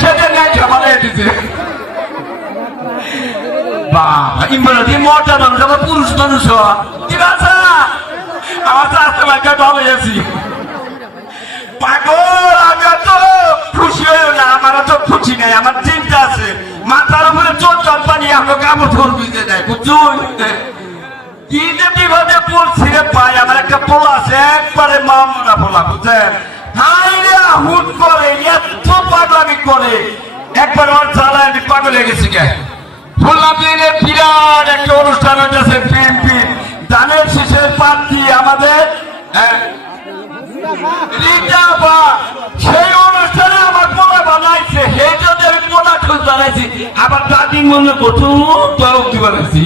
সেটা নাই সামালে দিতে বাবা ইমরান দি মোটা মানুষ আমার পুরুষ মানুষ দিবাসা আমার চাষে মাকে ভালো আছি পাগল, আমি তো খুশি হইও না, আমার তো খুশি নাই, আমার চিন্তা আছে। মাথার উপরে চোর চোর পানি আমার কাপড় ধর বুঝতে দেয় বুঝুন কি যে বিপদে পড়ছি রে ভাই, আমার একটা পোলা আছে, একবারে মামলা পোলা, বুঝছেন? হাই হুট করে, এত পাগলামি করে। একবার আমার জ্বালায় আমি পাগল হয়ে গেছি বিরাট একটা অনুষ্ঠান হইতেছে বিএনপি ধানের শীষের প্রার্থী আমাদের সেই অনুষ্ঠানে আমার পোলা বানাইছে। সেই জন্য আমি পোলা খুঁজ বানাইছি, আবার দাদি মনে করছ তাও কি বানাইছি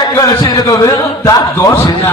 একবার সেটা কবে দাঁত দশে না।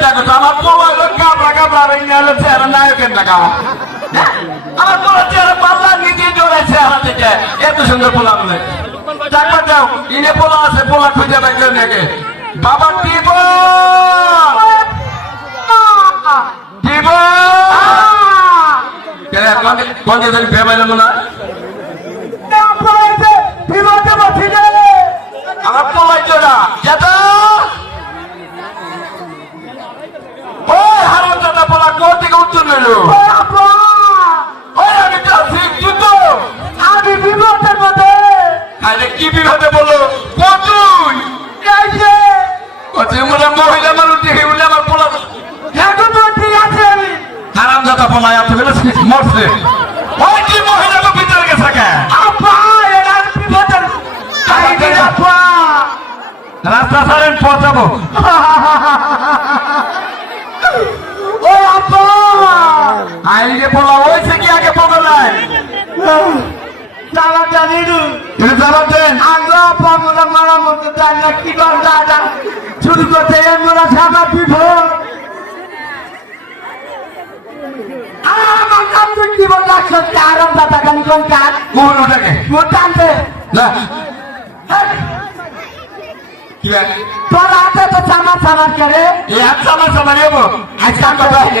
চিন্তা করছ আমার পোলা হলো কাবলা কাবলা ভেঙে হলো চেহারা নায়কের টাকা আমার পোলা চেহারা পাল্লা নিজে জোড়ায় চেহারা থেকে এত সুন্দর পোলা বলে টাকা দাও ইনে পোলা আছে পোলা খুঁজে রাখলে নাকি বাবা দিব দিব কোন দিন ভেবে না আমার পোলাই জোড়া যেটা ওই হারাম দাদা থেকে উত্তর ওই আমি বিপদের মধ্যে। আরে কি বিভাগে বলো? যে। কতুই মনে মহিলা মানুষ দেখে উঠলে আমার পোলা এখন তো ঠিক আছে। আমি হারাম দাদা পোলা এত বেলা মরছে। ওই কি মহিলা তো ভিতরে গেছে রাস্তা সারেন আপা আইলে পোলা হয়েছে কি আগে পোলা নাই? চালা জানিনু তুমি জবাব দেন। আগে আপা মোলা মারা মতো জানি না কি কর দাদা শুরু করতে মোলা সাদা বিপদ আমার কাম তো কি বল লাগছে আরাম দাদা গানি কোন কাজ কোন ওটাকে না। তোর হাতে তো চামা চামা করে। এই হাত সামান সামান এবো আজকে কথা হইলে